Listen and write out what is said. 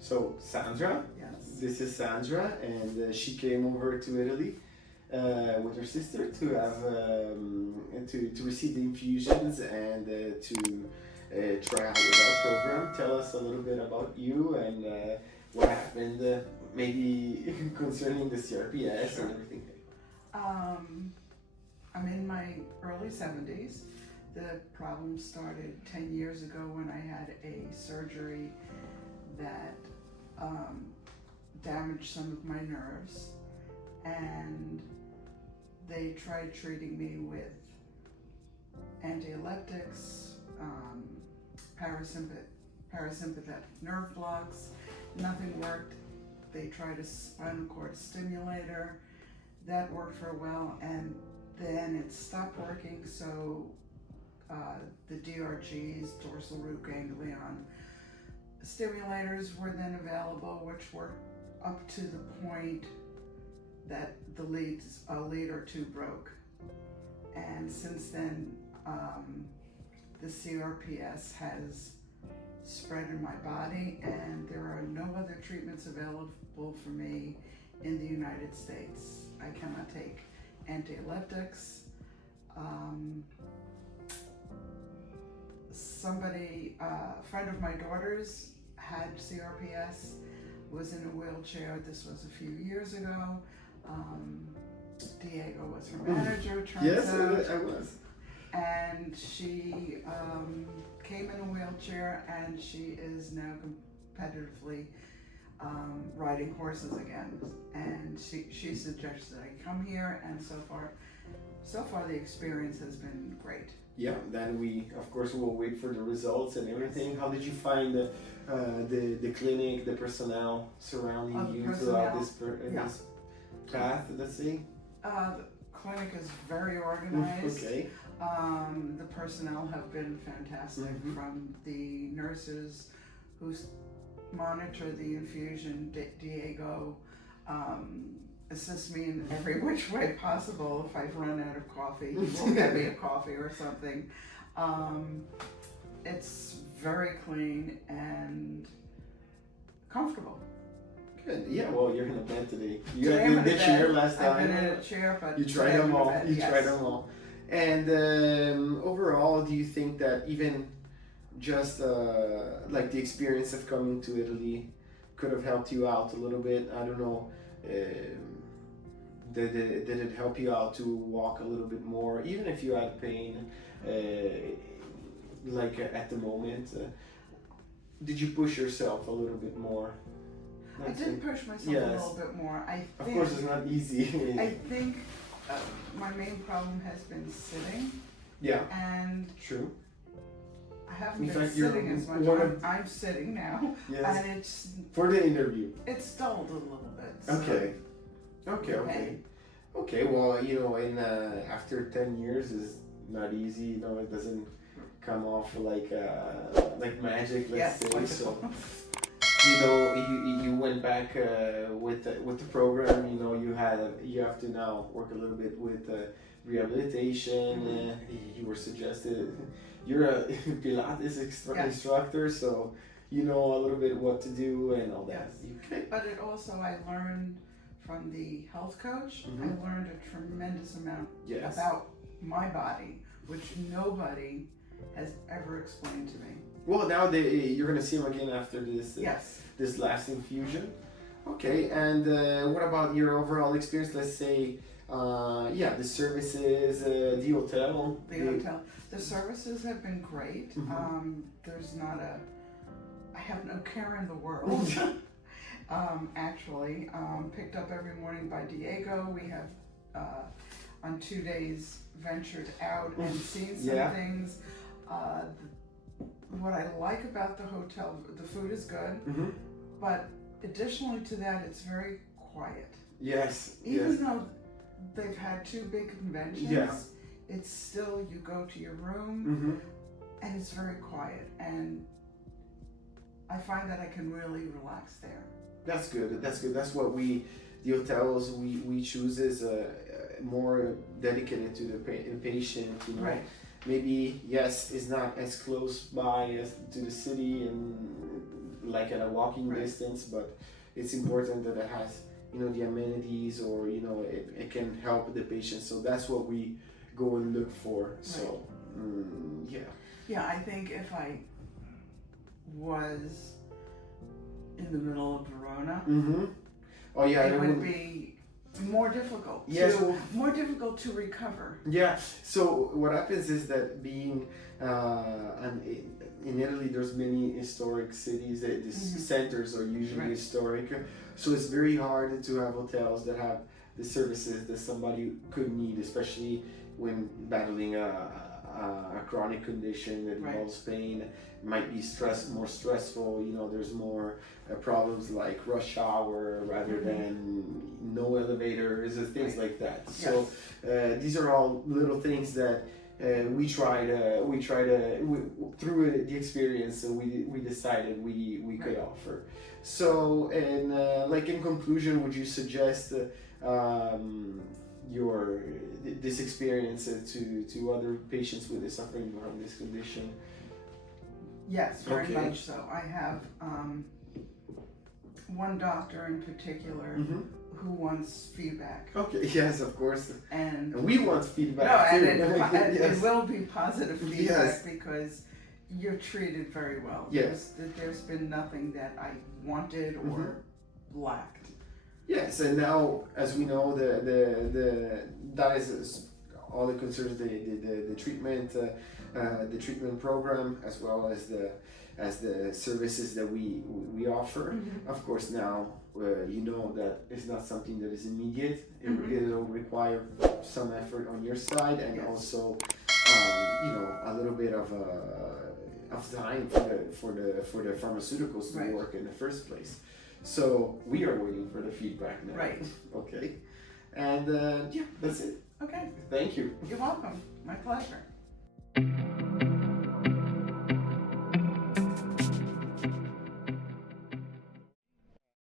So Sandra, Yes. this is Sandra, and she came over to Italy with her sister to have to receive the infusions and to try out with our program. Tell us a little bit about you and what happened, maybe concerning the CRPS Sure. and everything. I'm in my early 70s. The problem started 10 years ago when I had a surgery that damaged some of my nerves, and they tried treating me with anti-epileptics, parasympathetic nerve blocks. Nothing worked. They tried a spinal cord stimulator. That worked for a while, and then it stopped working, so the DRGs, dorsal root ganglion stimulators, were then available, which worked up to the point that a lead or two broke. And since then, the CRPS has spread in my body, and there are no other treatments available for me in the United States. I cannot take anti-epileptics. A friend of my daughter's had CRPS, was in a wheelchair. This was a few years ago. Diego was her manager, turns out. Yes, I was. And she came in a wheelchair, and she is now competitively riding horses again. And she suggested I come here, and so far the experience has been great. Yeah, then we of course will wait for the results and everything. How did you find the clinic, the personnel surrounding you throughout this path? Let's see. The clinic is very organized. Okay. The personnel have been fantastic, from the nurses who monitor the infusion. Diego assists me in every which way possible. If I've run out of coffee, he will get me a coffee or something. It's very clean and comfortable. Good. Yeah, well, you're in a bed today. You Today had I'm been in in a the chair bed. last time. I've been in a chair, but you tried today them I'm in a all. bed, You yes. tried them all. And overall, do you think that even just like the experience of coming to Italy could have helped you out a little bit? I don't know. Did it help you out to walk a little bit more, even if you had pain, like at the moment? Did you push yourself a little bit more? I did push myself a little bit more. Of course, it's not easy. I think my main problem has been sitting. Yeah. And true. I haven't been sitting as much. I'm sitting now. Yes. And it's for the interview. It's dulled a little bit. So. Okay. Well, after 10 years is not easy. It doesn't come off like magic. Let's say so. You went back with the program. You have to now work a little bit with rehabilitation. You were suggested. You're a Pilates instructor, so you know a little bit what to do and all that. Yes. But it also, I learned from the health coach. I learned a tremendous amount about my body, which nobody has ever explained to me. Well, now you're going to see him again after this this last infusion. Okay, and what about your overall experience? Let's say, the services, the hotel. The services have been great. There's not I have no care in the world. Actually, picked up every morning by Diego. We have on 2 days ventured out and seen some things. What I like about the hotel, the food is good, but additionally to that, it's very quiet. Yes. Even though they've had 2 big conventions, it's still, you go to your room and it's very quiet, and I find that I can really relax there. That's good. That's what the hotels we choose is more dedicated to the patient. Right. Maybe it's not as close by as to the city and like at a walking Right. distance, but it's important that it has, you know, the amenities, or, you know, it can help the patient. So that's what we go and look for. So, yeah. Yeah, I think if I was in the middle of Verona, Oh yeah, it would be more difficult. Yes, to, well- more difficult to recover. Yeah. So what happens is that being in Italy, there's many historic cities. That the centers are usually Right. historic, so it's very hard to have hotels that have the services that somebody could need, especially when battling a chronic condition that Right. involves pain. It might be more stressful. You know, there's more problems like rush hour rather than no elevators and things Right. like that. So these are all little things that we try to through the experience, we decided we could Right. offer. So, and like in conclusion, would you suggest this experience to other patients with suffering from this condition? Yes, very Okay. much so. I have one doctor in particular who wants feedback, Okay. Yes, of course. and And we want feedback no, too. and Yes. it will be positive feedback Yes. because you're treated very well. Yes. There's been nothing that I wanted or lacked. Yes, and now, as we know, that is all that concerns the treatment, the treatment program, as well as the services that we offer. Of course, now you know that it's not something that is immediate. It'll require some effort on your side, and Yes. also you know, a little bit of time for the pharmaceuticals to Right. work in the first place. So we are waiting for the feedback now. Right. Okay. And yeah, that's it. Okay, Thank you. you're welcome. My pleasure.